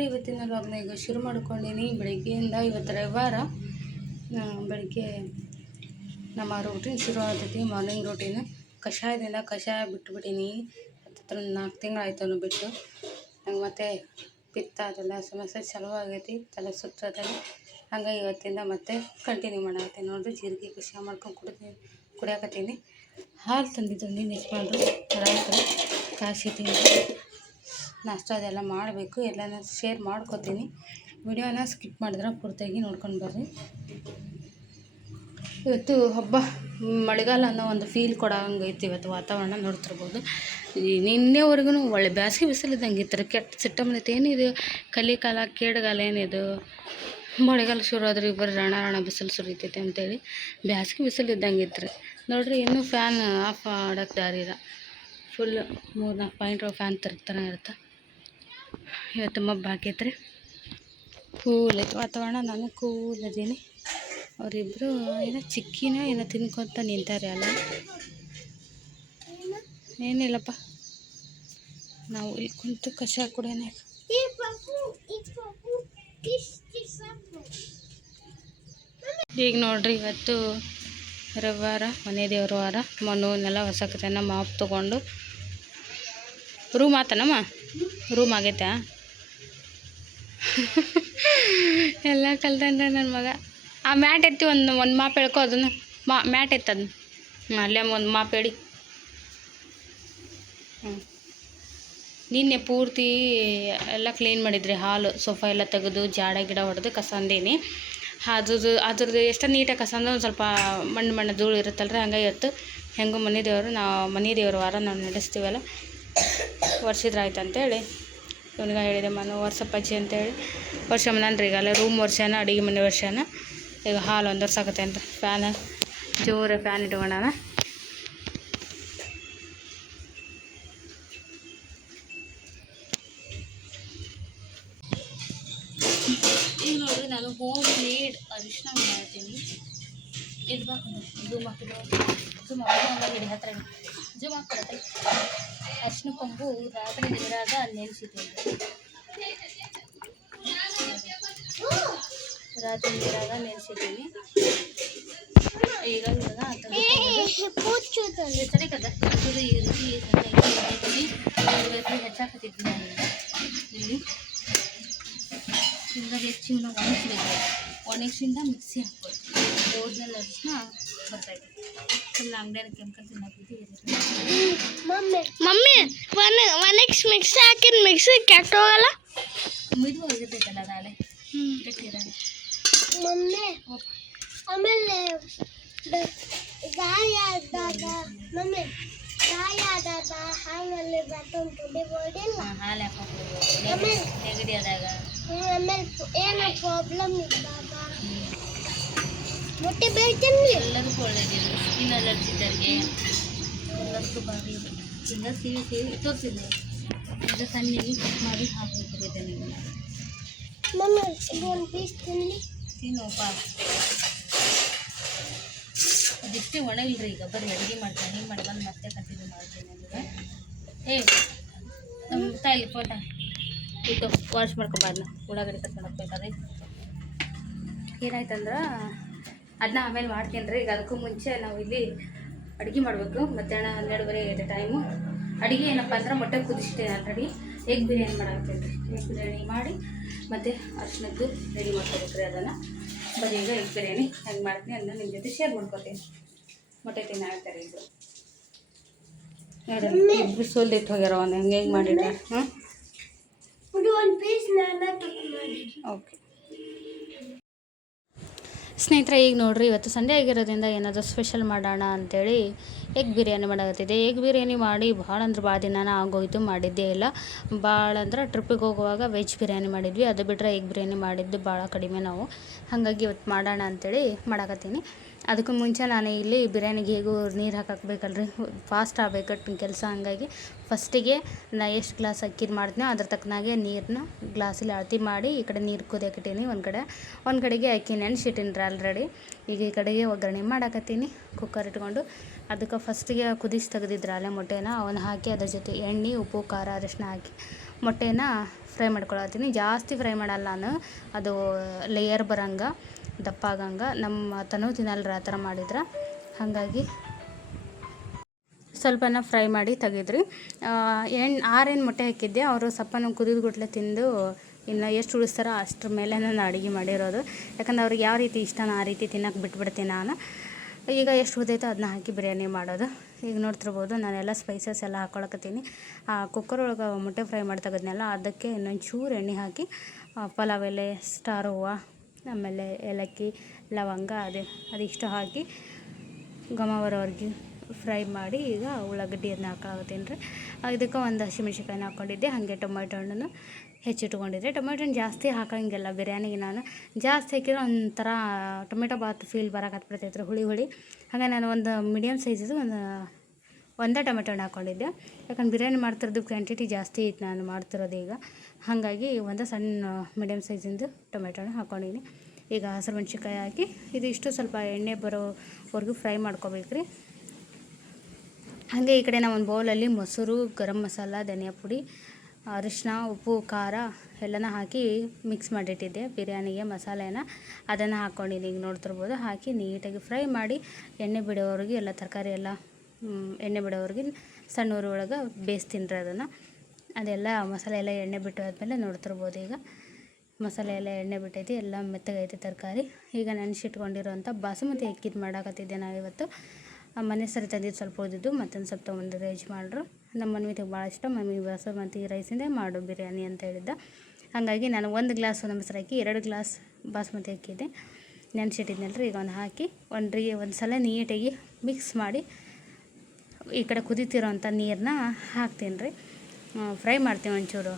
ರೀ ಇವತ್ತಿನ ವ್ಲಾಗ್ನ ಈಗ ಶುರು ಮಾಡ್ಕೊಂಡಿನಿ. ಬೆಳಗ್ಗೆಯಿಂದ ಇವತ್ತು ರವಿವಾರ ಬೆಳಗ್ಗೆ ನಮ್ಮ ರೂಟೀನ್ ಶುರು ಆಗ್ತೈತಿ. ಮಾರ್ನಿಂಗ್ ರೂಟೀನ್ ಕಷಾಯದಿಂದ ಕಷಾಯ ಬಿಟ್ಟುಬಿಟ್ಟೀನಿ. ಹತ್ತಿರ 4 ತಿಂಗಳಾಯ್ತು ಬಿಟ್ಟು. ನಂಗೆ ಮತ್ತೆ ಪಿತ್ತ ಅದೆಲ್ಲ ಸಮಸ್ಯೆ ಚಾಲೂ ಆಗೈತಿ, ತಲೆ ಸುತ್ತದಲ್ಲಿ. ಹಂಗಾಗಿ ಇವತ್ತಿಂದ ಮತ್ತೆ ಕಂಟಿನ್ಯೂ ಮಾಡಾಕತ್ತೀನಿ ನೋಡಿರಿ. ಜೀರಿಗೆ ಕಷಾಯ ಮಾಡ್ಕೊಂಡು ಕುಡಿಯಾಕತ್ತೀನಿ. ಹಾಲು ತಂದಿದ್ದು ನೀನು ಯಜಮಾನ್ರು ರಾತ್ರಿ ಕಾಯಿಸಿಟ್ಟಿನಿ. ನಾಷ್ಟ ಅದೆಲ್ಲ ಮಾಡಬೇಕು. ಎಲ್ಲನ ಶೇರ್ ಮಾಡ್ಕೋತೀನಿ. ವಿಡಿಯೋನ ಸ್ಕಿಪ್ ಮಾಡಿದ್ರೆ ಪೂರ್ತಿಯಾಗಿ ನೋಡ್ಕೊಂಡು ಬರ್ರಿ. ಇವತ್ತು ಹಬ್ಬ ಮಳೆಗಾಲ ಅನ್ನೋ ಒಂದು ಫೀಲ್ ಕೊಡೋಂಗೈತಿ ಇವತ್ತು ವಾತಾವರಣ ನೋಡ್ತಿರ್ಬೋದು. ನಿನ್ನೆವರೆಗೂ ಒಳ್ಳೆ ಬ್ಯಾಸಿಗೆ ಬಿಸಿಲಿದ್ದಂಗೆ ಇತ್ತು. ಕೆಟ್ಟ ಸಿಟ್ಟಮ್ಮನೈತೆ. ಏನಿದು ಕಲಿಕಾಲ ಕೇಡುಗಾಲ ಏನಿದು, ಮಳೆಗಾಲ ಶುರು ಆದ್ರೆ ಬರೀ ರಣ ಬಿಸಿಲು ಸುರಿತೈತೆ ಅಂತೇಳಿ ಬ್ಯಾಸಿಗೆ ಬಿಸಿಲಿದ್ದಂಗೆ ಇತ್ತು ರೀ. ನೋಡಿರಿ ಇನ್ನೂ ಫ್ಯಾನ್ ಆಫ್ ಮಾಡೋಕ್ಕೆ ದಾರಿ ಇಲ್ಲ. ಫುಲ್ 3-4 ಪಾಯಿಂಟ್ ಫ್ಯಾನ್ ತಿರುಗ್ತಾನೆ ಇರುತ್ತೆ. ಇವತ್ತು ಮಬ್ಬು ಹಾಕೈತ್ರಿ. ಕೂಲ್ ಐತೆ ವಾತಾವರಣ. ನಾನು ಕೂಲ್ ಅದೀನಿ. ಅವರಿಬ್ಬರು ಏನೋ ಚಿಕ್ಕಿನ ಏನೋ ತಿನ್ಕೊತ ನಿಂತಾರೆ ಅಲ್ಲ. ಏನಿಲ್ಲಪ್ಪ, ನಾವು ಇಲ್ಲಿ ಕುಂತು ಕಷಾಯ ಕುಡಿಯೋಣ. ಈಗ ನೋಡ್ರಿ, ಇವತ್ತು ರವಿವಾರ, ಮನೆ ದೇವ್ರ ವಾರ. ಮನೆಲ್ಲ ಹೊಸ ಕತೆನ ಮಾಪ್ ತೊಗೊಂಡು ರೂಮ್ ಆತನಮ್ಮ, ರೂಮ್ ಆಗೈತಾ ಎಲ್ಲ ಕಲ್ತಂದ್ರೆ ನನ್ನ ಮಗ. ಆ ಮ್ಯಾಟ್ ಎತ್ತಿ ಒಂದು ಮಾಪ್ ಎಳ್ಕೊ, ಅದನ್ನು ಮ್ಯಾಟ್ ಎತ್ತದನ್ನ ಅಲ್ಲೇ ಒಂದು ಮಾಪ್ ಹೇಳಿ. ನಿನ್ನೆ ಪೂರ್ತಿ ಎಲ್ಲ ಕ್ಲೀನ್ ಮಾಡಿದ್ರಿ. ಹಾಲು ಸೋಫಾ ಎಲ್ಲ ತೆಗೆದು ಜಾಡ ಗಿಡ ಹೊಡೆದು ಕಸ ಅಂದೇನಿ. ಅದ್ರದ್ದು ಎಷ್ಟು ನೀಟಾಗಿ ಕಸ ಅಂದ್ರೆ ಒಂದು ಸ್ವಲ್ಪ ಮಣ್ಣು ಧೂಳು ಇರುತ್ತಲ್ರಿ. ಹಂಗಾಗಿ ಇವತ್ತು ಹೆಂಗೂ ಮನೆ ದೇವ್ರ ವಾರ ನಾವು ನಡೆಸ್ತೀವಲ್ಲ, ವರ್ಷಿದ್ರಾಯ್ತು ಅಂತೇಳಿ ಇವನಿಗೆ ಹೇಳಿದೆ. ವರ್ಷಪ್ಪಜ್ಜಿ ಅಂತೇಳಿ ವರ್ಷ ಮನನ್ರಿ. ಈಗ ಅಲ್ಲೇ ರೂಮ್ ವರ್ಷನ, ಅಡುಗೆ ಮನೆ ವರ್ಷನ. ಈಗ ಹಾಲು ಒಂದು ವರ್ಷ ಆಗುತ್ತೆ ಅಂತ ಫ್ಯಾನ್ ಜೋರ ಫ್ಯಾನ್ ಇಟ್ಕೊಳ್ಳೋಣ. ಈಗ ನೋಡಿರಿ, ನಾನು ಹೋಮ್ ಮೇಡ್ ಅರಿಶಿನ ಮಾಡ್ತೀನಿ. ಇದು ಜೂಮ್ ಹಾಕಿಡಿ ಹತ್ರ ಜೂಮ್ ಹಾಕ್ಕೊಡತ್ತೆ. ಅರಿಶಿನ ಕೊಂಬು ರಾತ್ರಿ ನೀರಾಗ ನೆನೆಸಿದ್ದೀನಿ. ಈಗ ಹೆಚ್ಚಾಕತ್ತಿದ್ದೀನಿ ಇಲ್ಲಿ. ಈಗ ಹೆಚ್ಚಿ ಒಣಗಿಸಿಂದ ಮಿಕ್ಸಿ ಹಾಕ್ಬೋದು. ಓದ್ನಲ್ಲಿ ಅರಿಶಿನ ಬರ್ತೈತೆ. ಫುಲ್ ಅಂಗಡಿಯ ಕೆಮಿಕಲ್ ತಿನ್ನೋದು. ಮಮ್ಮಿ ಮಿಕ್ಸಿ ಹಾಕಿದ ಮಿಕ್ಸಿ ಕೆಟ್ಟೋಗಲ್ಲ, ಮಿದು ಹೋಗಿರ್ತೈತಲ್ಲ ನಾಳೆ ಗಟ್ಟಿರೋದು. ಮಮ್ಮಿ ಆಮೇಲೆ ಗಾಯ ಆದಾಗ ಹಾಲಲ್ಲಿ ಬರ್ತಂತ ಹೊಡಿಬೋದಿಲ್ಲ. ಹಾಲು ಹಾಕೋಬೋದು ನೆಗಡಿ ಆದಾಗ. ಆಮೇಲೆ ಏನೋ ಪ್ರಾಬ್ಲಮ್ ಇದ್ದಾಗ ಮೊಟ್ಟೆ ಬೇಯ್ತೀನಿ. ಎಲ್ಲದಕ್ಕೂ ಒಳ್ಳೆಯದಿದೆ. ಸ್ಕಿನ್ ಅಲರ್ಜಿ ಇದ್ದವ್ರಿಗೆ ಎಲ್ಲದಕ್ಕೂ ಬಾರಿ. ಈಗ ಸಿಹಿ ತೋರಿಸಿದ್ದೆ. ಈಗ ಸಣ್ಣಗೆ ಕಟ್ ಮಾಡಿ ಹಾಕಬೇಕು. ಇದನ್ನು ಮಮ್ಮಿ ಒಂದು ಪೀಸ್ ತಿನ್ನೋಪ್ಪ. ಅದೆಷ್ಟೇ ಒಣಗಿಲ್ರಿ. ಈಗ ಬರೀ ಅಡುಗೆ ಮಾಡ್ತೀನಿ. ಹಿಂಗೆ ಮಾಡಿ ಬಂದು ಮತ್ತೆ ಕಂಟಿನ್ಯೂ ಮಾಡ್ತೀನಿ ಅಂದರೆ ನಮ್ಮ ತಾಯಿಲಿ ಫೋಟ ಇದು ವಾಶ್ ಮಾಡ್ಕೊಬಾರ್ದು. ಉಳ್ಳಾಗಡ್ಡೆ ಕಟ್ಕೊಂಡು ಹೋಗ್ಬೇಕಾದ್ರೆ ಏನಾಯ್ತಂದ್ರೆ ಅದನ್ನ ಆಮೇಲೆ ಮಾಡ್ತೀನಿ ರೀ. ಈಗ ಅದಕ್ಕೂ ಮುಂಚೆ ನಾವು ಇಲ್ಲಿ ಅಡುಗೆ ಮಾಡಬೇಕು. ಮಧ್ಯಾಹ್ನ 12:30 ಆಗೈತೆ ಟೈಮು. ಅಡುಗೆ ಏನಪ್ಪ ಅಂದ್ರೆ ಮೊಟ್ಟೆ ಕುದಿಸಿಟ್ಟೇನೆ ಆಲ್ರೆಡಿ. ಎಗ್ ಬಿರಿಯಾನಿ ಮಾಡಾಕತ್ತೀನಿ ರೀ. ಎಗ್ ಬಿರಿಯಾನಿ ಮಾಡಿ ಮತ್ತು ಅರ್ಶಿನದ್ದು ರೆಡಿ ಮಾಡ್ಕೋಬೇಕು ರೀ. ಅದನ್ನು ಬರೀ ಈಗ ಎಗ್ ಬಿರಿಯಾನಿ ಹೆಂಗೆ ಮಾಡ್ತೀನಿ ಅದನ್ನ ನಿಮ್ಮ ಜೊತೆ ಶೇರ್ ಮಾಡ್ಕೊತೀನಿ. ಮೊಟ್ಟೆ ತಿನ್ನಾಗ್ತಾರೆ ಇಬ್ಬರು. ಇಬ್ಬರು ಸೋಲ್ದಿಟ್ಟು ಹೋಗ್ಯಾರ. ಅವನು ಹೆಂಗೆ ಮಾಡಿದ್ರೆ ಓಕೆ ಸ್ನೇಹಿತರೆ. ಈಗ ನೋಡಿರಿ, ಇವತ್ತು ಸಂಡೇ ಆಗಿರೋದ್ರಿಂದ ಏನಾದರೂ ಸ್ಪೆಷಲ್ ಮಾಡೋಣ ಅಂಥೇಳಿ ಎಗ್ ಬಿರಿಯಾನಿ ಮಾಡಾಕತ್ತಿದ್ದೆ. ಎಗ್ ಬಿರಿಯಾನಿ ಮಾಡಿ ಭಾಳ ಅಂದ್ರೆ ಭಾಳ ದಿನ ಆಗೋಯ್ತು, ಮಾಡಿದ್ದೇ ಇಲ್ಲ. ಭಾಳ ಅಂದ್ರೆ ಟ್ರಿಪ್ಪಿಗೆ ಹೋಗುವಾಗ ವೆಜ್ ಬಿರಿಯಾನಿ ಮಾಡಿದ್ವಿ. ಅದು ಬಿಟ್ಟರೆ ಎಗ್ ಬಿರಿಯಾನಿ ಮಾಡಿದ್ದು ಭಾಳ ಕಡಿಮೆ ನಾವು. ಹಾಗಾಗಿ ಇವತ್ತು ಮಾಡೋಣ ಅಂಥೇಳಿ ಮಾಡಾಕತ್ತೀನಿ. ಅದಕ್ಕೂ ಮುಂಚೆ ನಾನು ಇಲ್ಲಿ ಬಿರಿಯಾನಿಗೆ ಹೇಗೂ ನೀರು ಹಾಕಬೇಕಲ್ರಿ, ಫಾಸ್ಟ್ ಆಗಬೇಕು ಕೆಲಸ. ಹಂಗಾಗಿ ಫಸ್ಟಿಗೆ ನಾ ಎಷ್ಟು ಗ್ಲಾಸ್ ಅಕ್ಕಿದು ಮಾಡ್ತೀನಿ ಅದ್ರ ತಕ್ಕನಾಗೆ ನೀರನ್ನ ಗ್ಲಾಸಲ್ಲಿ ಅಳತೆ ಮಾಡಿ ಈ ಕಡೆ ನೀರು ಕುದಿಯಾಕಿಟ್ಟೀನಿ. ಒಂದು ಕಡೆಗೆ ಅಕ್ಕಿ ನೆನೆಸಿಟ್ಟಿನಿ ರೀ ಆಲ್ರೆಡಿ. ಈಗ ಈ ಕಡೆಗೆ ಒಗ್ಗರಣೆ ಮಾಡಾಕತ್ತೀನಿ ಕುಕ್ಕರ್ ಇಟ್ಕೊಂಡು. ಅದಕ್ಕೆ ಫಸ್ಟಿಗೆ ಕುದಿಸಿ ತೆಗೆದಿದ್ರೆ ಅಲ್ಲೇ ಮೊಟ್ಟೆನ ಅವನ್ನ ಹಾಕಿ ಅದ್ರ ಜೊತೆ ಎಣ್ಣೆ, ಉಪ್ಪು, ಖಾರ, ಅರಿಶಿನ ಹಾಕಿ ಮೊಟ್ಟೆನ ಫ್ರೈ ಮಾಡ್ಕೊಳತ್ತೀನಿ. ಜಾಸ್ತಿ ಫ್ರೈ ಮಾಡಲ್ಲ ನಾನು, ಅದು ಲೇಯರ್ ಬರಂಗೆ ದಪ್ಪ ಆಗಂಗೆ. ನಮ್ಮ ತನೂ ತಿನ್ನಲ್ರಿ ಆ ಥರ ಮಾಡಿದ್ರೆ, ಹಾಗಾಗಿ ಸ್ವಲ್ಪನ ಫ್ರೈ ಮಾಡಿ ತೆಗೆದ್ರಿ. 6 ಮೊಟ್ಟೆ ಹಾಕಿದ್ದೆ. ಅವರು ಸಪ್ಪನ ಕುದಿದ ಗುಟ್ಲೆ ತಿಂದು ಇನ್ನು ಎಷ್ಟು ಉಳಿಸ್ತಾರೋ ಅಷ್ಟ್ರ ಮೇಲೆ ನಾನು ಅಡುಗೆ ಮಾಡಿರೋದು. ಯಾಕಂದ್ರೆ ಅವ್ರಿಗೆ ಯಾವ ರೀತಿ ಇಷ್ಟನೋ ಆ ರೀತಿ ತಿನ್ನೋಕೆ ಬಿಟ್ಬಿಡ್ತೀನಿ ನಾನು. ಈಗ ಎಷ್ಟು ಉಳಿದೈತೋ ಅದನ್ನ ಹಾಕಿ ಬಿರಿಯಾನಿ ಮಾಡೋದು. ಈಗ ನೋಡ್ತಿರ್ಬೋದು ನಾನೆಲ್ಲ ಸ್ಪೈಸಸ್ ಎಲ್ಲ ಹಾಕ್ಕೊಳಕತ್ತೀನಿ. ಕುಕ್ಕರ್ ಒಳಗೆ ಮೊಟ್ಟೆ ಫ್ರೈ ಮಾಡಿ ತೆಗೆದ್ನಲ್ಲ, ಅದಕ್ಕೆ ಇನ್ನೊಂದು ಚೂರು ಎಣ್ಣೆ ಹಾಕಿ ಪಲಾವ್ ಎಲೆ, ಸ್ಟಾರ್ ಹೂವು, ಆಮೇಲೆ ಏಲಕ್ಕಿ, ಲವಂಗ ಅದಿಷ್ಟು ಹಾಕಿ ಘಮ ಬರೋವರೆಗೆ ಫ್ರೈ ಮಾಡಿ ಈಗ ಉಳ್ಳಾಗಡ್ಡಿ ಅದನ್ನ ಹಾಕ್ಕೊಳಕತ್ತೀನಿ ರೀ. ಇದಕ್ಕೆ ಒಂದು ಹಸಿಮೆಣ್ಸಿನ್ಕಾಯಿನ ಹಾಕ್ಕೊಂಡಿದ್ದೆ, ಹಾಗೆ ಟೊಮೆಟೊ ಹಣ್ಣನ್ನು ಹೆಚ್ಚಿಟ್ಕೊಂಡಿದ್ದೆ. ಟೊಮೆಟೊ ಹಣ್ಣು ಜಾಸ್ತಿ ಹಾಕೋಂಗಿಲ್ಲ ಬಿರಿಯಾನಿಗೆ. ನಾನು ಜಾಸ್ತಿ ಹಾಕಿದ್ರೆ ಒಂಥರ ಟೊಮೆಟೊ ಬಾತ್ ಫೀಲ್ ಬರೋಕತ್ಬಿಡ್ತೈತೆ ಹುಳಿ ಹುಳಿ. ಹಾಗೆ ನಾನು ಒಂದು ಮೀಡಿಯಮ್ ಸೈಜಿದು ಒಂದೇ ಟೊಮೆಟೊ ಹಣ್ಣು ಹಾಕ್ಕೊಂಡಿದ್ದೆ. ಯಾಕಂದ್ರೆ ಬಿರಿಯಾನಿ ಮಾಡ್ತಿರೋದು ಕ್ವಾಂಟಿಟಿ ಜಾಸ್ತಿ ಐತೆ ನಾನು ಮಾಡ್ತಿರೋದು ಈಗ, ಹಾಗಾಗಿ ಒಂದು ಸಣ್ಣ ಮೀಡಿಯಮ್ ಸೈಜಿಂದು ಟೊಮೆಟೊ ಹಣ್ಣು ಹಾಕ್ಕೊಂಡಿನಿ. ಈಗ ಹಸಿರು ಮೆಣ್ಸಿನ್ಕಾಯಿ ಹಾಕಿ ಇದಿಷ್ಟು ಸ್ವಲ್ಪ ಎಣ್ಣೆ ಬರೋವರೆಗೂ ಫ್ರೈ ಮಾಡ್ಕೋಬೇಕು ರೀ. ಹಾಗೆ ಈ ಕಡೆ ನಾವು ಒಂದು ಬೌಲಲ್ಲಿ ಮೊಸರು, ಗರಂ ಮಸಾಲ, ಧನಿಯಾ ಪುಡಿ, ಅರಿಶಿನ, ಉಪ್ಪು, ಖಾರ ಎಲ್ಲನ ಹಾಕಿ ಮಿಕ್ಸ್ ಮಾಡಿಟ್ಟಿದ್ದೆ ಬಿರಿಯಾನಿಗೆ ಮಸಾಲೆನ. ಅದನ್ನು ಹಾಕ್ಕೊಂಡಿದ್ದೀನಿ. ಈಗ ನೋಡ್ತಿರ್ಬೋದು. ಹಾಕಿ ನೀಟಾಗಿ ಫ್ರೈ ಮಾಡಿ ಎಣ್ಣೆ ಬಿಡೋವರೆಗೆ ಎಲ್ಲ ತರಕಾರಿ ಎಲ್ಲ ಎಣ್ಣೆ ಬಿಡೋವರೆಗೆ ಸಣ್ಣ ಉರಿ ಒಳಗೆ ಬೇಯಿಸ್ತೀನಿ ರೀ ಅದನ್ನು. ಅದೆಲ್ಲ ಮಸಾಲೆ ಎಲ್ಲ ಎಣ್ಣೆ ಬಿಟ್ಟು ಆದಮೇಲೆ ನೋಡ್ತಿರ್ಬೋದು. ಈಗ ಮಸಾಲೆ ಎಲ್ಲ ಎಣ್ಣೆ ಬಿಟ್ಟೈತಿ, ಎಲ್ಲ ಮೆತ್ತಗೈತಿ ತರಕಾರಿ. ಈಗ ನೆನೆಸಿಟ್ಕೊಂಡಿರೋಂಥ ಬಾಸುಮತಿ ಅಕ್ಕಿದು ಮಾಡಾಕತ್ತಿದ್ದೆ ನಾವಿವತ್ತು. ಮನೆ ಸರಿ ತಂದಿದ್ದು ಸ್ವಲ್ಪ ಉಳಿದಿದ್ದು, ಮತ್ತೊಂದು ಸ್ವಲ್ಪ ತೊಗೊಂಡು ರೈಸ್ ಮಾಡ್ರು. ನಮ್ಮ ಮನ್ವಿಗೆ ಭಾಳ ಇಷ್ಟ. ಮಮ್ಮಿ ಬಾಸುಮತಿ ರೈಸಿಂದೇ ಮಾಡು ಬಿರಿಯಾನಿ ಅಂತ ಹೇಳಿದ್ದ. ಹಾಗಾಗಿ ನಾನು 1 ಗ್ಲಾಸ್ ಮೊಸರು ಹಾಕಿ 2 ಗ್ಲಾಸ್ ಬಾಸುಮತಿ ಅಕ್ಕಿದೆ ನೆನೆಸಿಟ್ಟಿದ್ನಲ್ರಿ. ಈಗ ಒಂದು ಹಾಕಿ ಒಂದು ಸಲ ನೀಟಾಗಿ ಮಿಕ್ಸ್ ಮಾಡಿ ಈ ಕಡೆ ಕುದೀತಿರೋಂಥ ನೀರನ್ನ ಹಾಕ್ತೀನಿ ರೀ. ಫ್ರೈ ಮಾಡ್ತೀನಿ ಒಂಚೂರು.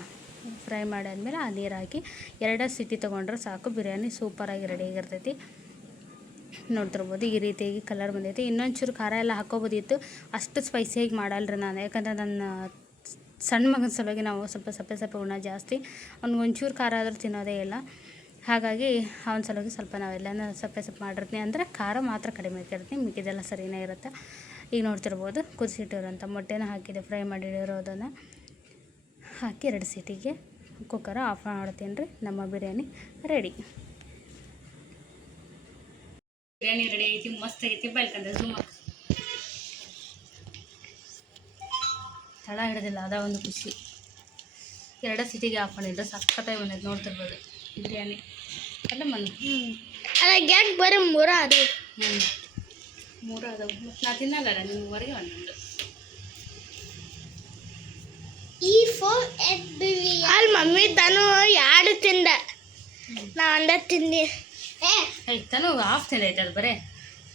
ಫ್ರೈ ಮಾಡಾದ್ಮೇಲೆ ಆ ನೀರು ಹಾಕಿ 2 ಸಿಟಿ ತೊಗೊಂಡ್ರೆ ಸಾಕು, ಬಿರಿಯಾನಿ ಸೂಪರಾಗಿ ರೆಡಿಯಾಗಿರ್ತೈತಿ. ನೋಡ್ತಿರ್ಬೋದು ಈ ರೀತಿಯಾಗಿ ಕಲರ್ ಬಂದೈತಿ. ಇನ್ನೊಂಚೂರು ಖಾರ ಎಲ್ಲ ಹಾಕ್ಕೋಬೋದಿತ್ತು, ಅಷ್ಟು ಸ್ಪೈಸಿಯಾಗಿ ಮಾಡಲ್ರಿ ನಾನು. ಯಾಕಂದರೆ ನನ್ನ ಸಣ್ಣ ಮಗನ ಸಲುವಾಗಿ ನಾವು ಸ್ವಲ್ಪ ಸಪ್ಪೆ ಉಣ್ಣ ಜಾಸ್ತಿ. ಒಂಚೂರು ಖಾರ ಆದರೂ ತಿನ್ನೋದೇ ಇಲ್ಲ. ಹಾಗಾಗಿ ಅವನ ಸಲುವಾಗಿ ಸ್ವಲ್ಪ ನಾವೆಲ್ಲನೂ ಸಪ್ಪೆ ಮಾಡಿರ್ತೀನಿ. ಅಂದರೆ ಖಾರ ಮಾತ್ರ ಕಡಿಮೆ ಹಾಕಿರ್ತೀನಿ, ಮಿಕ್ಕಿದೆಲ್ಲ ಸರಿಯೇ ಇರುತ್ತೆ. ಈಗ ನೋಡ್ತಿರ್ಬೋದು ಕುದಿಸಿಟ್ಟಿರೋಂಥ ಮೊಟ್ಟೆನ ಹಾಕಿದೆ, ಫ್ರೈ ಮಾಡಿರೋದನ್ನು ಹಾಕಿ 2 ಸೀಟಿಗೆ ಕುಕ್ಕರ್ ಆಫ್ ಮಾಡ್ತೀನಿ ರೀ. ನಮ್ಮ ಬಿರಿಯಾನಿ ರೆಡಿ. ಬಿರಿಯಾನಿ ರೆಡಿ ಐತಿ, ಮಸ್ತ್ ಐತಿ. ಬೈಲ್ಕಂದ್ರೆ ಝೂಮ್ ತಳ ಹಿಡಿದಿಲ್ಲ, ಅದ ಒಂದು ಖುಷಿ. 2 ಸಿಟಿಗೆ ಆಫ್ ಮಾಡಿದ್ರೆ ಸಕ್ಕತ್ತಾಗಿ ಬಂದೈತೆ. ನೋಡ್ತಿರ್ಬೋದು ಬಿರಿಯಾನಿ ಅಲ್ಲ ಅಲ್ಲ ಗ್ಯಾಸ್ ಬರೀ 3 ಅದು 3 ಅದಾವು. ಮತ್ತು ನಾ ತಿನ್ನಲ್ಲ, ನಿಮ್ವರೆಗೆ ಒಂದೊಂದು ಅಲ್ಲಿ ಮಮ್ಮಿ ತಾನು 2 ತಿಂದೆ, ನಾ ಒಂದೇ ತಿಂದಿ. ತನೂ ಹಾಫ್ ತಿಂದೈತೆ ಅದು ಬರೇ.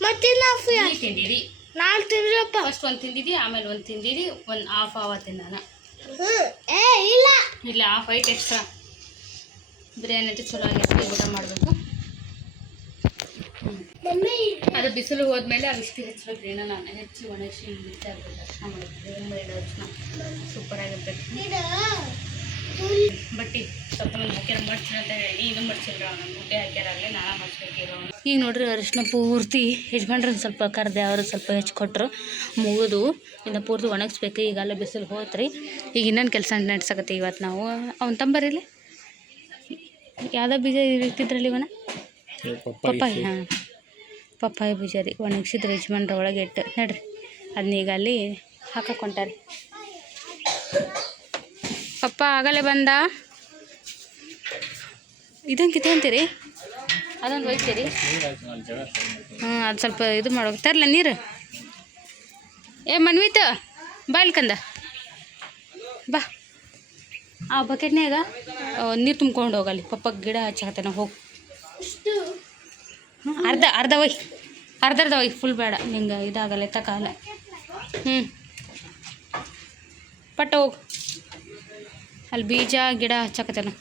ಮತ್ತೆ ತಿಂದಿರಿ 4 ತಿಂದ್ರಪ್ಪ. ಫಸ್ಟ್ 1 ತಿಂದಿದ್ದಿ, ಆಮೇಲೆ 1 ತಿಂದಿರಿ, 1 ಹಾಫ್ ತಿಂದಾನ. ಇಲ್ಲ ಹಾಫ್ ಐಟ್ ಎಕ್ಸ್ಟ್ರಾ. ಬಿರಿಯಾನಿ ಅಂತ ಚಲೋ ಆಗಿರ್ತದೆ, ಊಟ ಮಾಡಬೇಕು. ಅದು ಬಿಸಿಲು ಹೋದ್ಮೇಲೆ ಅವಿಷ್ಟು ಹೆಚ್ಚಬೇಕು. ಏನೋ ನಾನು ಹೆಚ್ಚಿ ಒಣಗಿಸಿ ಬಿಡ್ತಾ ಇರ್ಬೇಕು. ಅರ್ಶನ ಮಾಡಬೇಕು, ಅರ್ಶನ ಸೂಪರಾಗಿರ್ತೈತಿ. ಬಟ್ಟಿ ಸ್ವಲ್ಪ ಮಂದಿ ಹಾಕ್ಯಾರ ಮಡ್ಚಿನ ಅಂತ ಹೇಳಿ ಇನ್ನೂ ಮಡ್ಚಿಲ್ಲ. ನಾನು ಮುದ್ದೆ ಹಾಕ್ಯಾರಾಗಲೇ ನಾನು ಮಡ್ಸ್ಬೇಕಿರೋ. ಈಗ ನೋಡ್ರಿ ಅರಿಶಿನ ಪೂರ್ತಿ ಯಜಮಾನ್ರನ್ನ ಸ್ವಲ್ಪ ಕರೆದೆ, ಅವರು ಸ್ವಲ್ಪ ಹೆಚ್ಚಿಕೊಟ್ರು. ಮುಗಿದು ಇನ್ನು ಪೂರ್ತಿ ಒಣಗಿಸ್ಬೇಕು. ಈಗ ಅಲ್ಲೇ ಬಿಸಿಲು ಹೋತ್ರಿ. ಈಗ ಇನ್ನೊಂದು ಕೆಲಸ ನಡೆಸಕತ್ತಿ ಇವತ್ತು ನಾವು. ಅವ್ನ ತಂಬರಿಲಿ ಯಾವುದೋ ಬೀಜ ಇರ್ತಿದ್ರಲ್ಲಿ ಇವನ ಪಪ್ಪಾಯಿ. ಹಾಂ, ಪಪ್ಪಾಯಿ ಬೀಜ ರೀ ಒಣಗಿಸಿದ್ರೆ ಯಜಮಾನ್ರ ಒಳಗೆ ಇಟ್ಟು ನಡ್ರಿ. ಅದನ್ನೀಗ ಅಲ್ಲಿ ಹಾಕೊಂಟಾರೆ. ಪಪ್ಪ ಆಗಲೇ ಬಂದ. ಇದಂಗೆ ಅಂತೀರಿ, ಅದೊಂದು ಒಯ್ತೀರಿ. ಅದು ಸ್ವಲ್ಪ ಇದು ಮಾಡೋಕೆ ತರಲ ನೀರು. ಮನ್ವಿತ ಬಾ ಇಲ್ಕಂದ ಬಾ. ಆ ಬಕೆಟ್ನ್ಯಾಗ ನೀರು ತುಂಬ್ಕೊಂಡು ಹೋಗಲ್ಲಿ. ಪಪ್ಪ ಗಿಡ ಹಚ್ಚಾಕತ್ತೇನೆ, ಹೋಗಿ. ಅರ್ಧ ಒಯ್ ಫುಲ್ ಬೇಡ, ನಿಂಗೆ ಇದಾಗಲ್ಲ, ಎತ್ತಕ್ಕಾಗಲ್ಲ. ಪಟ್ಟ ಹೋಗು. ಅಲ್ಲಿ ಬೀಜ ಗಿಡ ಹಚ್ಚಾಕತ್ತೇನ.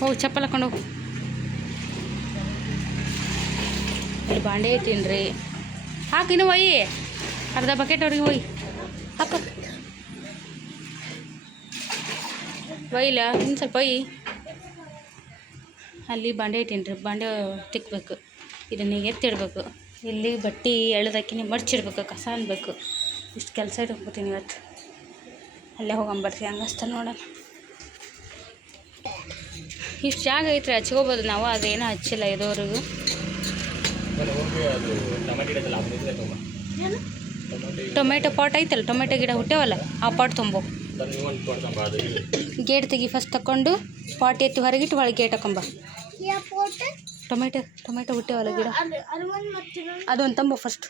ಹೋಗಿ ಚಪ್ಪಲ್ ಹಾಕೊಂಡು ಹೋಗು. ಇಲ್ಲಿ ಬಾಂಡೆ ಇಟ್ಟೀನಿ ಹಾಕಿನ ಒಯ್ಯಿ. ಅರ್ಧ ಬಕೆಟ್ ಅವ್ರಿಗೆ ಒಯ್ಯಿ ಹಾಕ. ಒಯ್ಯಿಲ್ಲ ಇನ್ನು ಸ್ವಲ್ಪ ಒಯ್ಯಿ. ಅಲ್ಲಿ ಬಾಂಡೆ ಇಟ್ಟೀನಿ ಬಾಂಡೆ ತಿಕ್ಕಬೇಕು. ಇದನ್ನ ಎತ್ತಿಡ್ಬೇಕು. ಇಲ್ಲಿ ಬಟ್ಟೆ ಎಳ್ದಾಕಿನಿ ಮಡ್ಚಿಡ್ಬೇಕು, ಕಸ ಅನ್ಬೇಕು. ಇಷ್ಟು ಕೆಲಸ ಇಟ್ಕೊತೀನಿ ಇವತ್ತು. ಅಲ್ಲೇ ಹೋಗಂಬರ್ರಿ ಹಂಗಸ್ತ ನೋಡೋಣ. ಇಷ್ಟು ಜಾಗ ಐತ್ರಿ ಹಚ್ಕೋಬೋದು ನಾವು, ಅದೇನೋ ಹಚ್ಚಿಲ್ಲ ಇದುವರೆಗೂ. ಟೊಮೆಟೊ ಪಾಟ್ ಐತಲ್ಲ, ಟೊಮೆಟೊ ಗಿಡ ಹುಟ್ಟ್ಯಾವಲ್ಲ, ಆ ಪಾಟ್ ತುಂಬು. ಗೇಟ್ ತೆಗಿ ಫಸ್ಟ್ ತಗೊಂಡು ಪಾಟ್ ಎತ್ತಿ ಹೊರಗಿಟ್ಟು ಹೊಳಗೆ ಗೇಟ್ ಹಾಕೊಂಬ. ಟೊಮೆಟೊ ಹುಟ್ಟ್ಯಾವಲ್ಲ ಗಿಡ, ಅದೊಂದು ತಂಬು ಫಸ್ಟ್,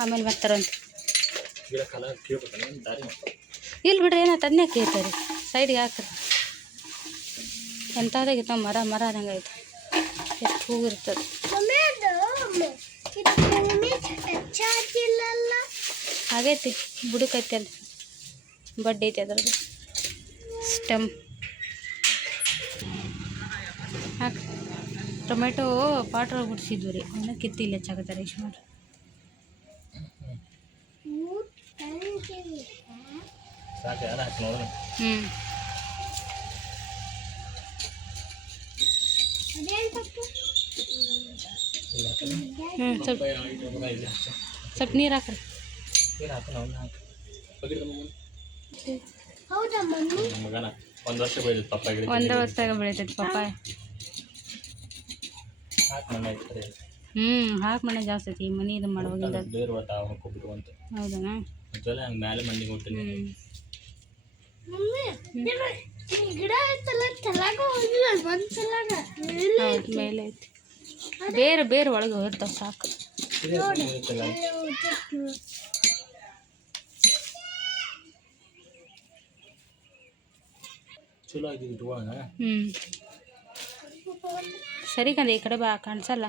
ಆಮೇಲೆ ಮತ್ತಾರಂತ. ಇಲ್ಲಿ ಬಿಡ್ರಿ, ಏನಾಯ್ತು ಅದನ್ನೇ ಕೇಳ್ತಾರೆ, ಸೈಡಿಗೆ ಹಾಕ್ರಿ. ಎಂಥದಾಗಿತ್ತು ಮರ ಆದಂಗೆ ಆಯ್ತು, ಎಷ್ಟು ಹೂಗಿರ್ತದೆ. ಆಗೈತಿ ಬುಡಕೈತಿ ಅಲ್ಲಿ, ಬಡ್ಡಿ ಐತಿ ಅದ್ರದ್ದು ಸ್ಟೆಮ್. ಹಾಕಿ ಟೊಮೆಟೊ ಪಾಟ್ರೊಳಗೆ ಬಿಡಿಸಿದ್ವಿ ರೀ, ಅವನ್ನ ಕಿತ್ತಿಲ್ಲ ಹೆಚ್ಚಾಗತ್ತಾರೆ ಇಷ್ಟು ಮಾಡ್ರಿ. ಸ್ವಲ್ಪ ನೀರು ಹಾಕ್ರಿ. ಒಂದೇ ವರ್ಷದಾಗ ಬೆಳಿತೈತಿ ಪಪ್ಪಾಯ. ಹಾಕಿ ಮನೆ ಜಾಸ್ತಿ ಐತಿ ಈ ಮನೆ ಇದು ಮಾಡುವಾಗಿಂದ. ಹೌದಾ? ಮೇಲೆ ಐತಿ, ಬೇರೆ ಒಳಗೆ ಹೋಗಿರ್ತಾವ ಸಾಕು. ಸರಿ ಕಂದ ಈ ಕಡೆ ಬಾ, ಕಾಣಿಸಲ್ಲ.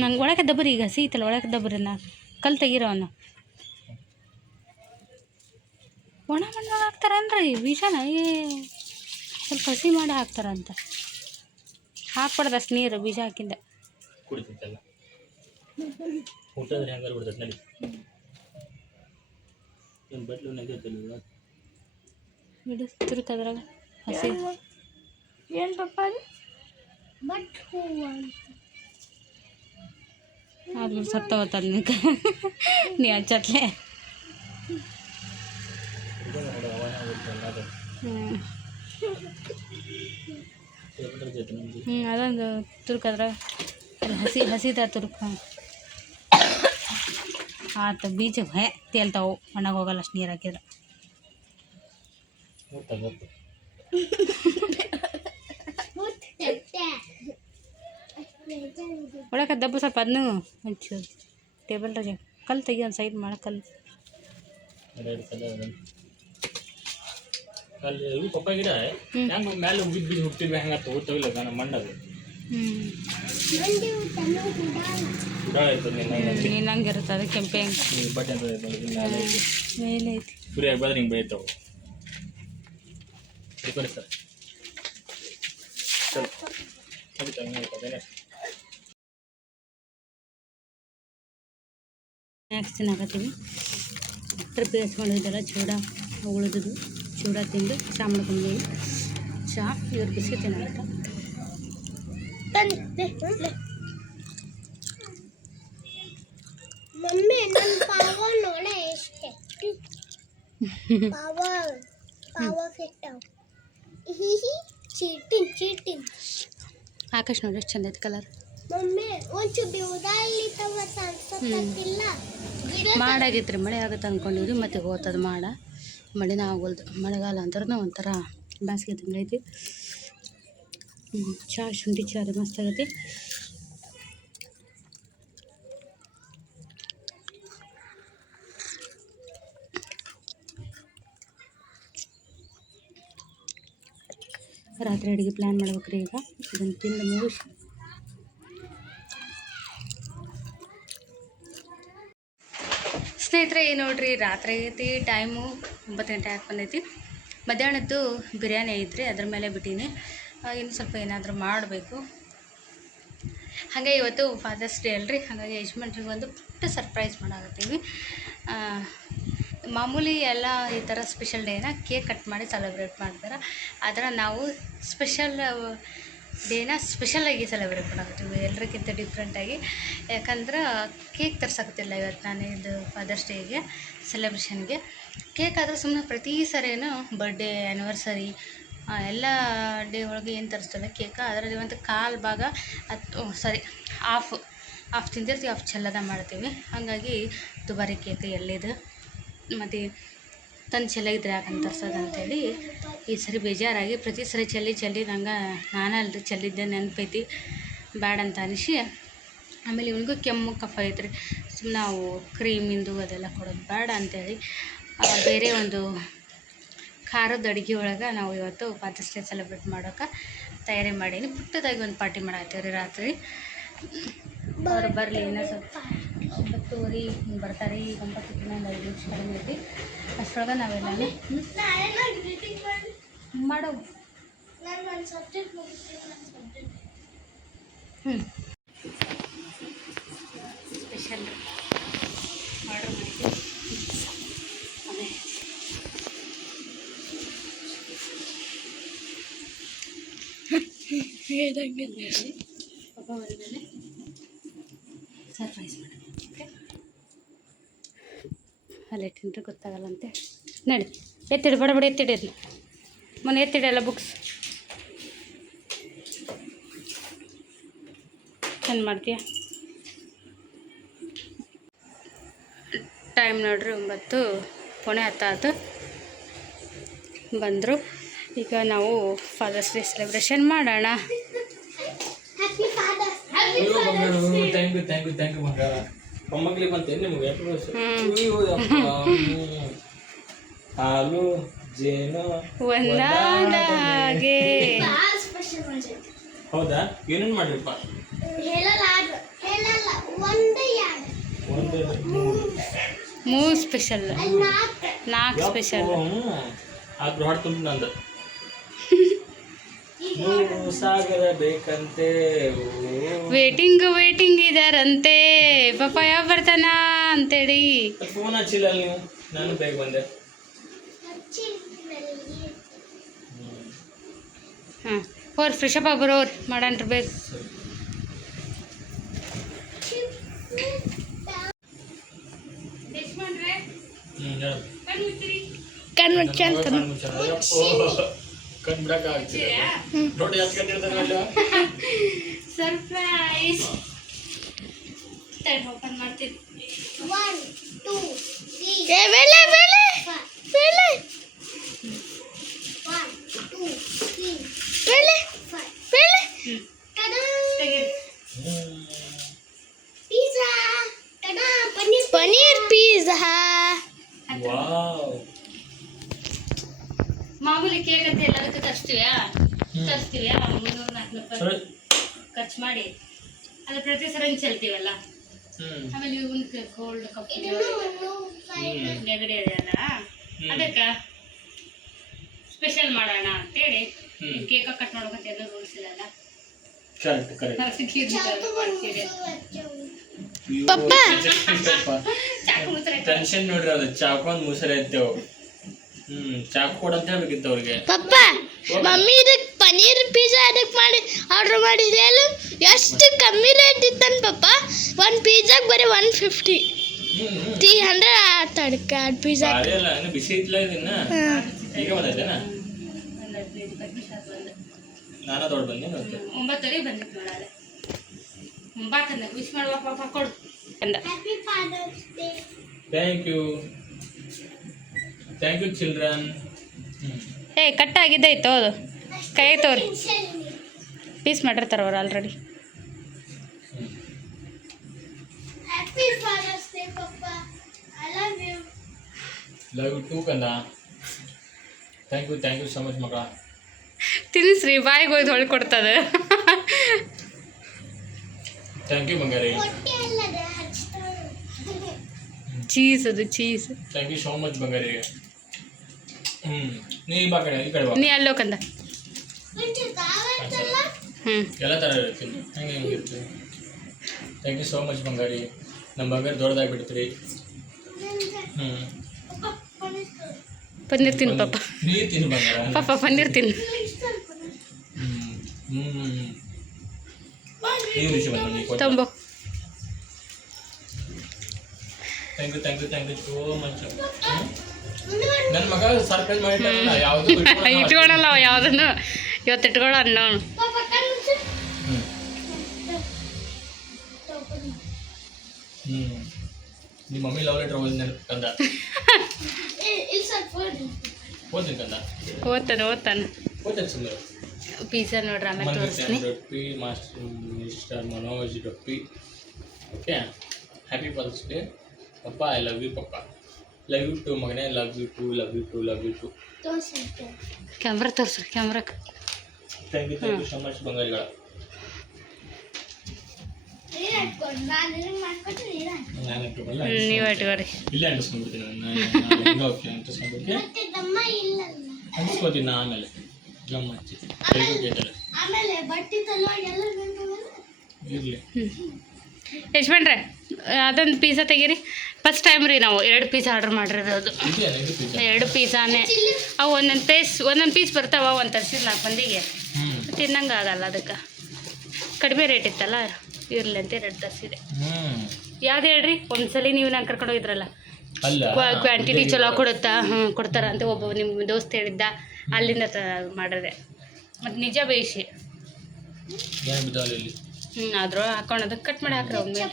ನಂಗೆ ಒಳಗೆ ದಬ್ಬರಿ, ಈಗ ಹಸಿ ಐತಲ್ಲ ಒಳಗೆ ದಬ್ಬರಿ, ಕಲ್ ತೆಗಿರೋವನ್ನ ಒಣ ಮಣ್ಣೊಳಗೆ ಹಾಕ್ತಾರನ್ರಿ ಬೀಜನ. ಸ್ವಲ್ಪ ಹಸಿ ಮಾಡಿ ಹಾಕ್ತಾರಂತ. ಹಾಕ್ಬಾರ್ದು ಅಷ್ಟು ನೀರು ಬೀಜ ಹಾಕಿಂದ. ಬಿಡು ತುರುಕದ್ರಾಗ ಹಸಿ. ಏನು ಪಪ್ಪ ಅದು ಸತ್ತವತ್ತದ ನೀ ಹಚ್ಚತ್ಲೆ. ಅದೊಂದು ತುರುಕದ್ರಾಗ ಹಸಿದ ತುರುಕ ಆತು. ಬೀಜ ಭಯ ತೇಲ್ತಾವು, ಒಣಗಿ ಹೋಗಲ್ಲ ಅಷ್ಟು ನೀರು ಹಾಕಿದ್ರೆ. ಒಳಗೆ ದಬ್ಬು ಸ್ವಲ್ಪ ಅದನ್ನು ಒಂಚೂರು ಟೇಬಲ್ ರಜೆ ಕಲ್ಲು ತೆಗಿ, ಒಂದು ಸೈಡ್ ಮಾಡಿ ಕಲ್ಲು. ಪಪ್ಪಾಯ ಗಿಡ ಹೆಂಗೆ ಮೇಲೆ ಬಿದ್ದು ಹುಟ್ಟಿದ್ವಿ, ಹೆಂಗೆ ತಗೋತಿಲ್ಲ ಮಣ್ಣದು. ನೀನು ಹಂಗಿರುತ್ತೆ ಅದು ಕೆಂಪೆ ಬಟ್ಟೆ ಮೇಲೆ ಐತಿ. ಫ್ರೀಯಾಗಿ ಬಂದ್ರೆ ಹಿಂಗೆ ಬೆಳಿತಾವೆ. ನೆಕ್ಸ್ಟ್ ತಿನ್ನಾಕತ್ತೀವಿ. ಟ್ರಿಪ್ ಹಚ್ಕೊಂಡಿದ್ದೆಲ್ಲ ಚೂಡ ಉಳಿದು ಚೂಡ ತಿಂದು ಚಹಾ ಮಾಡ್ಕೊಂಡ್ವಿ. ಚಹಾ ಇವ್ರು ಬಿಸ್ಕಿಟ್ ತಿನ್ನತ್ತ. ಮಮ್ಮಿ ನನ್ನ ಪಾವ ನೋಡ ಎಷ್ಟು ಪಾವ ಕೆಟ್ಟವು. ಚೀಟಿಂಗ್ ಆಕಾಶ್ ನೋಡಿ ಎಷ್ಟು ಚಂದ ಐತೆ ಕಲರ್. ಮಮ್ಮಿ ಒಂಚೂರು ಉದಾಹರಣೆ ಅನ್ಸತ್ತಿಲ್ಲ. ಮಾಡಾಗೈತ್ರಿ, ಮಳೆ ಆಗುತ್ತೆ ಅಂದ್ಕೊಂಡಿವ್ರಿ, ಮತ್ತೆ ಹೋಗ್ತದ ಮಳೆನ ಆಗೋಲ್ದು. ಮಳೆಗಾಲ ಅಂದ್ರೂ ಒಂಥರ ಬೇಸಿಗೆ ತಿಂಗಳೈತಿ. ಚಹಾ ಶುಂಠಿ ಚಹಾ ರೀ ಮಸ್ತ್ ಆಗೈತಿ. ರಾತ್ರಿ ಅಡುಗೆ ಪ್ಲ್ಯಾನ್ ಮಾಡ್ಬೇಕ್ರಿ. ಈಗ ಇದನ್ನು ತಿಂದು ಮುಗಿಸಿ ಸ್ನೇಹಿತರೆ ನೋಡ್ರಿ, ರಾತ್ರಿ ಐತಿ, ಟೈಮು 9 ಗಂಟೆ ಆಗಿ ಬಂದೈತಿ. ಮಧ್ಯಾಹ್ನದ್ದು ಬಿರಿಯಾನಿ ಐತ್ರಿ, ಅದ್ರ ಮೇಲೆ ಬಿಟ್ಟೀನಿ. ಇನ್ನು ಸ್ವಲ್ಪ ಏನಾದರೂ ಮಾಡಬೇಕು. ಹಾಗೆ ಇವತ್ತು ಫಾದರ್ಸ್ ಡೇ ಅಲ್ರಿ, ಹಾಗಾಗಿ ಯಜಮಾನ್ರಿಗೆ ಒಂದು ಪುಟ್ಟ ಸರ್ಪ್ರೈಸ್ ಮಾಡಾಕತ್ತೀವಿ. ಮಾಮೂಲಿ ಎಲ್ಲ ಈ ಥರ ಸ್ಪೆಷಲ್ ಡೇನ ಕೇಕ್ ಕಟ್ ಮಾಡಿ ಸೆಲೆಬ್ರೇಟ್ ಮಾಡ್ತಾರೆ. ಆದರೆ ನಾವು ಸ್ಪೆಷಲ್ ಡೇನ ಸ್ಪೆಷಲಾಗಿ ಸೆಲೆಬ್ರೇಟ್ ಮಾಡಕತ್ತೀವಿ ಎಲ್ಲರಿಗಿಂತ ಡಿಫ್ರೆಂಟಾಗಿ. ಯಾಕಂದ್ರೆ ಕೇಕ್ ತರ್ಸಕತ್ತಿಲ್ಲ ಇವತ್ತು ನಾನು ಇದು ಫಾದರ್ಸ್ ಡೇಗೆ ಸೆಲೆಬ್ರೇಷನ್ಗೆ. ಕೇಕ್ ಆದರೆ ಸುಮ್ಮನೆ ಪ್ರತಿ ಸರಿನೂ ಬರ್ಡೇ ಆ್ಯನಿವರ್ಸರಿ ಎಲ್ಲ ಡೇ ಒಳಗೆ ಏನು ತರಿಸ್ತೇವೆ ಕೇಕ, ಅದರಲ್ಲಿ ಒಂದು ಕಾಲು ಭಾಗ ಹಾಫ್ ತಿಂದಿರ್ತೀವಿ, ಹಾಫ್ ಚೆಲ್ಲದ ಮಾಡ್ತೀವಿ. ಹಾಗಾಗಿ ದುಬಾರಿ ಕೇಕ್ ಎಲ್ಲಿದು ಮತ್ತು ತಂದು ಚೆಲ್ಲಿದ್ರೆ ಯಾಕಂತ ತರ್ಸೋದು ಅಂಥೇಳಿ ಈ ಸರಿ ಬೇಜಾರಾಗಿ ಪ್ರತಿ ಸರಿ ಚೆಲ್ಲಿ ನಂಗೆ ನಾನಲ್ರಿ ಚೆಲ್ಲಿದ್ದೆ ನೆನಪೈತಿ ಬ್ಯಾಡ ಅಂತ ಅನಿಸಿ. ಆಮೇಲೆ ಇವನಿಗೂ ಕೆಮ್ಮು ಕಫ ಐತ್ರಿ, ಸುಮ್ಮನೆ ನಾವು ಕ್ರೀಮಿಂದು ಅದೆಲ್ಲ ಕೊಡೋದು ಬೇಡ ಅಂಥೇಳಿ ಬೇರೆ ಒಂದು ಖಾರದ ಅಡುಗೆ ಒಳಗೆ ನಾವು ಇವತ್ತು ಫಾದರ್ಸ್ ಡೇ ಸೆಲೆಬ್ರೇಟ್ ಮಾಡೋಕೆ ತಯಾರಿ ಮಾಡೀನಿ. ಪುಟ್ಟದಾಗಿ ಒಂದು ಪಾರ್ಟಿ ಮಾಡತ್ತೀವಿ ರೀ ರಾತ್ರಿ. ಅವ್ರು ಬರಲಿ ಇನ್ನೂ ಸ್ವಲ್ಪ 9:30 ಬರ್ತಾರೆ. ಈಗ 9 ಇನ್ನೊಂದು 5 ನಿಮಿಷ ಕಡಿಮೆ ಐತಿ. ಅಷ್ಟರೊಳಗೆ ನಾವೆಲ್ಲನೂ ಮಾಡೋ ಸ್ಪೆಷಲ್ ಆರ್ಡ್ರ್ ಮಾಡಿದ್ದೀವಿ. ಪಾಪ ಬಂದಮೇಲೆ ಸರ್ಪ್ರೈಸ್ ಮಾಡೋದು. ಓಕೆ, ಅಲ್ಲೇ ತಿಂದ್ರೆ ಗೊತ್ತಾಗಲ್ಲ ಅಂತೇಳಿ ನಡಿ ಎತ್ತಿಡಿ, ಬಡ ಎತ್ತಿಡಿ, ಅದನ್ನ ಮೊನ್ನೆ ಎತ್ತಿಡಿ ಎಲ್ಲ ಬುಕ್ಸ್ ಚೆಂದ ಮಾಡ್ತೀಯ. ಟೈಮ್ ನೋಡ್ರಿ 9:10 ಬಂದರು. ಈಗ ನಾವು ಫಾದರ್ಸ್ ಡೇ ಸೆಲೆಬ್ರೇಷನ್ ಮಾಡೋಣ. ಥ್ಯಾಂಕ್ ಯು ಬಂಗಾರ. ಮೊಮ್ಮಗಳಿಗೆ ಬಂತೇನು ನಿಮಗೆ? ಹಾಲು ಜೇನು ಒಂದಾಗೆ. ಹೌದಾ? ಏನೇನು ಮಾಡಿರಪ್ಪ? ಮೂರು ಸ್ಪೆಷಲ್, 4 ಸ್ಪೆಷಲ್. ಆದ್ರೂ ಹಾಡು ತುಂಬ ನಂದು ಸಾಗರ ಬೇಕಂತೆ, ವೇಟಿಂಗ್ ಇದಾರಂತೆ, ಪಾಪ ಯಾವ ಬರ್ತಾನ ಅಂತೇಳಿ ಫೋನ್ ಹಚ್ಚಿಲ್ಲ ನೀವು. ನಾನು ಬೇಗ ಬಂದೆ. ಹಾಂ, ಹೋರ್ ಫ್ರೆಶಪ್ ಬರೋರು ಮಾಡಣ್ರಿ ಬೇಗ. ಸರ್ಪ್ರೈಸ್ ಓಪನ್ ಮಾಡ್ತೀನಿ. 1 2 3 ಪನ್ನೀರ್ ಪಿಜ್ಜಾ. ಮಾಮೂಲಿ ಕೇಕ್ ಅಂತ ಎಲ್ಲದಕ್ಕೂ ತರಿಸ್ತೀವಿ 300-400 ರೂಪಾಯಿ ಖರ್ಚು ಮಾಡಿ ಅದು ಪ್ರತಿ ಸರಿ ಚೆಲ್ತೀವಲ್ಲ. ಆಮೇಲೆ ಇವನ್ ಕೋಲ್ಡ್ ಕಪ್ ನೆಗಡಿ ಅದೆಲ್ಲ, ಅದಕ್ಕೆ ಸ್ಪೆಷಲ್ ಮಾಡೋಣ ಅಂತೇಳಿ ಕೇಕ ಕಟ್ ಮಾಡ್ಬೇಕಂತ ಏನೋ ರೂಲ್ಸ್ ಇಲ್ಲಲ್ಲ. ಟೆನ್ಷನ್ ನೋಡ್ರಿ, ಅದು ಚಾಕೊಂದ್ ಮುಸರೆ ಐತೆವು. ಚಾಕು ಕೊಡ ಅಂತ ಹೇಳ್ಬೇಕಿತ್ತು ಅವ್ರಿಗೆ. ಪಪ್ಪ ಮಮ್ಮಿ ಇದಕ್ಕೆ ಪನ್ನೀರ್ ಪಿಜ್ಜಾ ಅದಕ್ಕೆ ಆರ್ಡರ್ ಮಾಡಿದ್ರೆ ಎಷ್ಟು ಕಮ್ಮಿ ರೇಟ್ ಇತ್ತನ್ ಪಪ್ಪ. ಒಂದು ಪಿಜ್ಜಾಗೆ ಬರೀ 150, 300 ಆಯ್ತು ಅದಕ್ಕೆ. ಅದು ಪಿಜ್ಜಾ ಬಿಸಿ ಇತ್ತಲ್ಲ ಇದನ್ನ ಈಗ ಬಂದೈತೆನಾ? ನಾನ ದೊಡ್ಡ ಬಂದೆ 9 ಬಂದಿತ್ತು ನೋಡಲ್ಲ. 9 ವಿಶ್ ಮಾಡುವ ಪಾಪ ಕೊಡು ಅಂದ. Thank you children. ಕಟ್ ಆಗಿದ್ದೈತೋ ಅದು, ಕೈ ತೋರಿ ಪೀಸ್ ಮಾಡಿರ್ತಾರೆ ಅವ್ರು ಆಲ್ರೆಡಿ. ಲವ್ ಯು ಟು ಕಂದ. ಥ್ಯಾಂಕ್ ಯು ಸೊ ಮಚ್ ಮಗ. ತಿನ್ನಿಸ್ರಿ, ಬಾಯಿಗೆ ಹೋಯ್ದು ಹೊಳ್ ಕೊಡ್ತದೆ. ಥ್ಯಾಂಕ್ ಯು ಬಂಗಾರಿ. ಚೀಸ್ ಅದು cheese. Thank you so much ಬಂಗಾರಿ. ನೀ ಬಾ ಕಡೆ, ಈ ಕಡೆ ಬಾ. ನೀ ಅಲ್ಲೋ ಕಂದ. ಎಲ್ಲ ಥರ ಇರ್ತೀನಿ, ಹೆಂಗಿರ್ತೀವಿ. ಥ್ಯಾಂಕ್ ಯು ಸೋ ಮಚ್ ಬಂಗಾರಿ. ನಮ್ಮ ಬಂಗಾರ ದೊಡ್ಡದಾಗಿಬಿಡ್ತೀರಿ. ಪನ್ನೀರ್ ತಿನ್ನು ಪಾಪ. ನೀರು ತಿನ್ನು ಬಂಗಾರ. ಪಾಪ ಪನ್ನೀರ್ ತಿನ್ನು. ಈ ವಿಷಯ ಬನ್ನಿ ತಂಬೋ ಥ್ಯಾಂಕ್ ಯು ಸೋ ಮಚ್. ನನ್ನ ಮಗ ಸರ್ಪ್ರೈಸ್ ಮಾಡಿಟ್ಟ ಯಾವುದು ಇಟ್ಕೊಳಲ್ಲ ಅವ ಯಾವುದನ್ನು ಇವತ್ತು ಇಟ್ಕೊಳ್ಳೋ ಅನ್ನೋನು. ನಿಮ್ಮ ಮಮ್ಮಿ ಲವ್ ಲೆಟರ್ ಓದಿ ನೆನಪು ಕಂದ. ಓದ್ತೀನಿ ಕಂದ. ಓದ್ತಾನೆ ಸುಂದರ ಪಿಜ್ಜಾ ನೋಡ್ರಿ ಆಮೇಲೆ ತೋರಿಸ್ತೀನಿ. ಡೊಪ್ಪಿ ಮಿಸ್ಟರ್ ಮನೋಜ್ ಡೊಪ್ಪಿ. ಓಕೆ, ಹ್ಯಾಪಿ ಫಾದರ್ಸ್ ಡೇ ಪಪ್ಪ. ಐ ಲವ್ ಯು ಪಪ್ಪ. ಲವ್ ಯು ಟು ಮಗನೇ. Love you too. ಕ್ಯಾಮ್ರಾ ತೋರಿಸ್ರಿ ಕ್ಯಾಮ್ರಾಕ್ಕೆ. ಥ್ಯಾಂಕ್ ಯು ಸೊ ಮಚ್ ಬಂಗಾರಿಗಳ. ನೀವು ಇಟ್ಕೊರಿ. ಇಲ್ಲೇ ಅಂಟಿಸ್ಕೊಂಡ್ಬಿಡ್ತೀನಿ ಅಂಟಿಸ್ಕೊತೀನಿ ನಾ ಆಮೇಲೆ ಗಮ್ ಹಚ್ಚಿ ಇರಲಿ. ಯಜಮಾನ್ರೆ ಅದೊಂದು ಪಿಜ್ಜಾ ತೆಗೀರಿ. ಫಸ್ಟ್ ಟೈಮ್ ರೀ ನಾವು 2 ಪೀಸ್ ಆರ್ಡ್ರ್ ಮಾಡಿರೋದು. 2 ಪಿಜ್ಜಾನೇ ಅವು ಒಂದೊಂದು ಪೀಸ್ ಬರ್ತಾವ. ಒಂದು ತರಿಸಿದ್ 4 ಮಂದಿಗೆ ತಿನ್ನಂಗೆ ಆಗಲ್ಲ, ಅದಕ್ಕೆ ಕಡಿಮೆ ರೇಟ್ ಇತ್ತಲ್ಲ ಇರಲಿ ಅಂತ 2 ತರಿಸಿದೆ. ಯಾವ್ದು ಹೇಳ್ರಿ, ಒಂದ್ಸಲ ನೀವು ನಾನು ಕರ್ಕೊಂಡು ಹೋಗಿದ್ರಲ್ಲ, ಕ್ವಾಂಟಿಟಿ ಚಲೋ ಕೊಡ್ತಾರ ಅಂತ ಒಬ್ಬ ನಿಮ್ಮ ದೋಸ್ತ್ ಹೇಳಿದ್ದ, ಅಲ್ಲಿಂದ ಮಾಡಿದೆ. ಮತ್ತು ನಿಜ ಬೇಯಿಸಿ ಅದ್ರ ಹಾಕೊಂಡು ಕಟ್ ಮಾಡಿ ಹಾಕ್ರಿ ಒಮ್ಮೆ.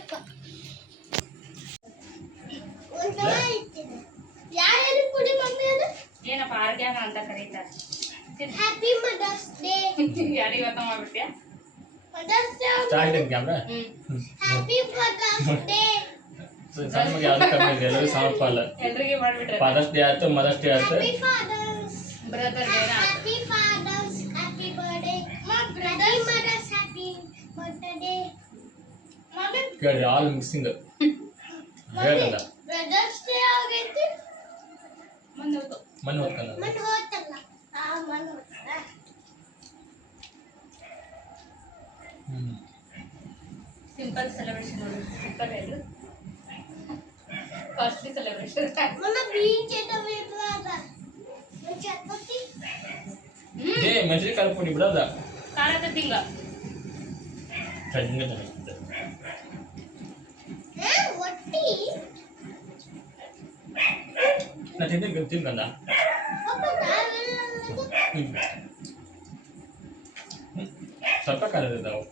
ಏನಪ್ಪ ಆರ್ಗ್ಯಾನ ಅಂತ ಕರೀತಾರೆ. ಯಾರಿಗೆ ಗೊತ್ತ ಮಾಡ್ಬಿಟ್ಯಾ? ಎಲ್ರಿಗೆ ಮಾಡ್ಬಿಟ್ರೆ ಫಾದರ್ಸ್ ಡೇ ಆಯ್ತು, ಮದರ್ಸ್ ಡೇ ಆಯ್ತು, ಬ್ರದರ್ ಡೇ ಕೇಳಿ ಆಲ್ ಮಿಕ್ಸಿಂಗ್ ಹೇಳಲ್ಲ. ಮಣ್ಣು ಹೊತ್ಕಲ್ಲ. ಸಿಂಪಲ್ ಸೆಲೆಬ್ರೇಷನ್ ನೋಡಿ. ಸಿಂಪಲ್ ಎಲ್ಲ ಕಾಸ್ಟ್ಲಿ ಸೆಲೆಬ್ರೇಷನ್. ಮೆಣಸಿನಕಾಯಿ ಪುಡಿ ಬಿಡೋದ ಖಾರದ ತಿಂಗ ನಾ ತಿನ್ಕಂದ ಸ್ವಲ್ಪ ಖಾರದ ಇದ್ದಾವೆ.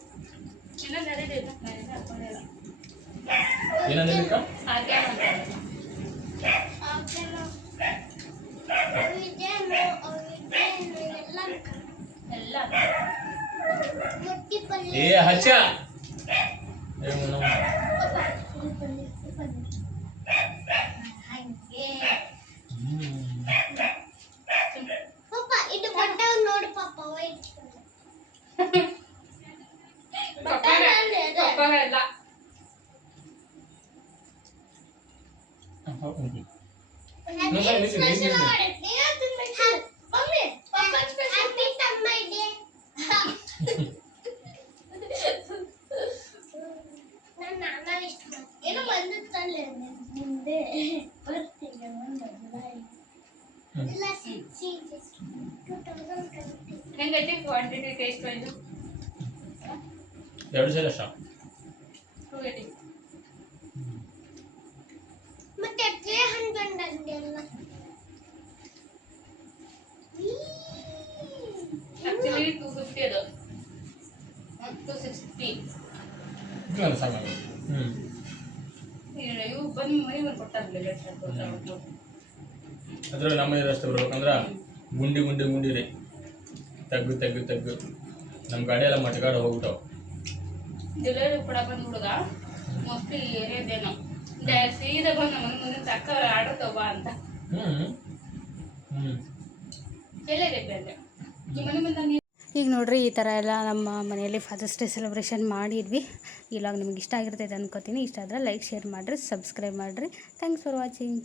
ಏನಂದಿಲ್ಲ ಏ ಹಚ್ಚ ಹೆಂಗೈತಿ ಕ್ವಾಂಟಿಟಿ ಟೇಸ್ಟ್ ವೈಸ್? 2 ಸಲ ಅಷ್ಟ. ಮತ್ತೆ ಆಕ್ಚುಲಿ 250 ಅದು ಮತ್ತು 60 ಇವು ಬಂದು ಮನೆ ಬಂದು ಕೊಟ್ಟಾಗಲಿಲ್ಲ. ಅದ್ರ ನಮ್ಮ ರಸ್ತೆ ಬರ್ಬೇಕಂದ್ರೆ ಗುಂಡಿ ರೀ, ತೆಗ್ಗು ನಮ್ಮ ಗಾಡಿ ಎಲ್ಲ ಮಟ್ಗಾಡು ಹೋಗ್ಬಿಟ್ಟವು. ಡೆಲಿವರಿ ಕೂಡ ಬಂದು ಹುಡುಗ ಮೋಸ್ಟ್ಲಿ ಏರಿಯಾದೇನೋ ಸೀದಾ ಬಂದು ನಮ್ಮ ಮುಂದಿನ ತಕ್ಕ ಆರ್ಡರ್ ತಗೋ ಅಂತ ಈಗ ನೋಡ್ರಿ ಈ ಥರ ಎಲ್ಲ ನಮ್ಮ ಮನೆಯಲ್ಲಿ ಫಾದರ್ಸ್ ಡೇ ಸೆಲೆಬ್ರೇಷನ್ ಮಾಡಿದ್ವಿ. ಇವಾಗ ನಿಮ್ಗೆ ಇಷ್ಟ ಆಗಿರ್ತೈತೆ ಅನ್ಕೋತೀನಿ. ಇಷ್ಟ ಆದರೆ ಲೈಕ್ ಶೇರ್ ಮಾಡಿರಿ, ಸಬ್ಸ್ಕ್ರೈಬ್ ಮಾಡಿರಿ. Thanks for watching.